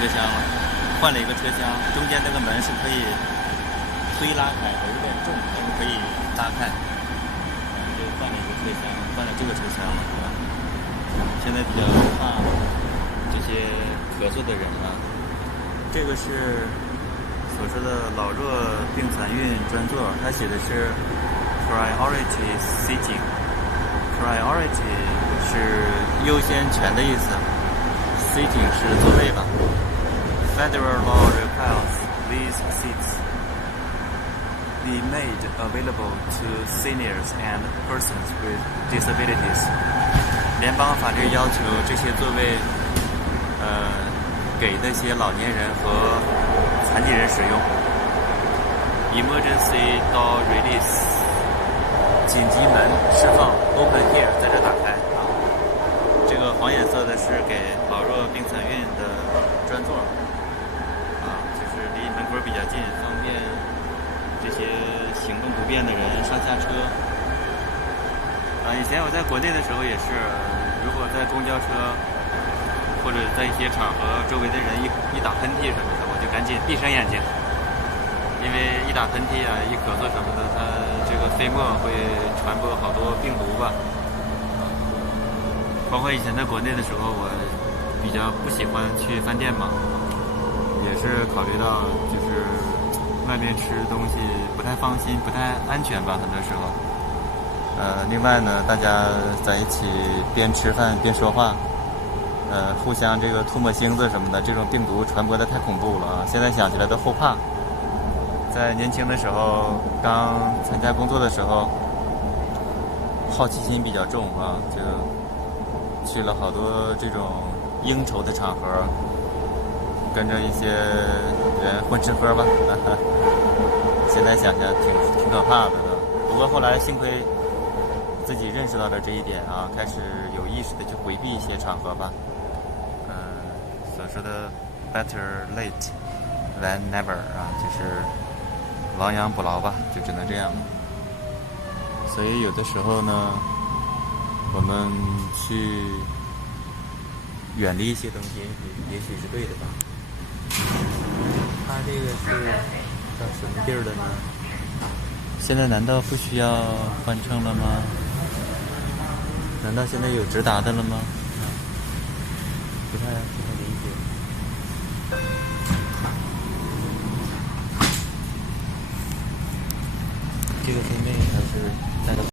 车厢了，换了一个车厢，中间那个门是可以推拉开的，有点重，但是可以拉开。就换了一个车厢，换了这个车厢了，是吧？现在比较怕这些咳嗽的人了。这个是所说的老弱病残孕专座，它写的是 priority seating。priority 是优先权的意思 ，seating 是座位吧。Federal law requires these seats be made available to seniors and persons with disabilities. 联邦法律要求这些座位，给那些老年人和残疾人使用。Emergency door release. 紧急门释放 ，open here， 在这打开啊。这个黄颜色的是给老弱病残孕的专座啊，就是离门口比较近，方便这些行动不便的人上下车。以前我在国内的时候也是，如果在公交车或者在一些场合，周围的人一打喷嚏什么的，我就赶紧闭上眼睛。因为一打喷嚏啊，一咳嗽什么的，它这个飞沫会传播好多病毒吧。包括以前在国内的时候，我比较不喜欢去饭店嘛，也是考虑到就是外面吃东西不太放心、不太安全吧，很多时候。另外呢，大家在一起边吃饭边说话，互相这个吐沫星子什么的，这种病毒传播的太恐怖了啊！现在想起来都后怕。在年轻的时候，刚参加工作的时候，好奇心比较重啊，就去了好多这种应酬的场合，跟着一些人混吃喝吧。现在想想挺可怕的。不过后来幸亏自己认识到了这一点啊，开始有意识的去回避一些场合吧。所说的 better late than never 啊，就是亡羊补牢吧，就只能这样了。所以有的时候呢，我们去远离一些东西，也许是对的吧。它这个是到什么地儿了呢？现在难道不需要换乘了吗？难道现在有直达的了吗？不太理解。这个对面它是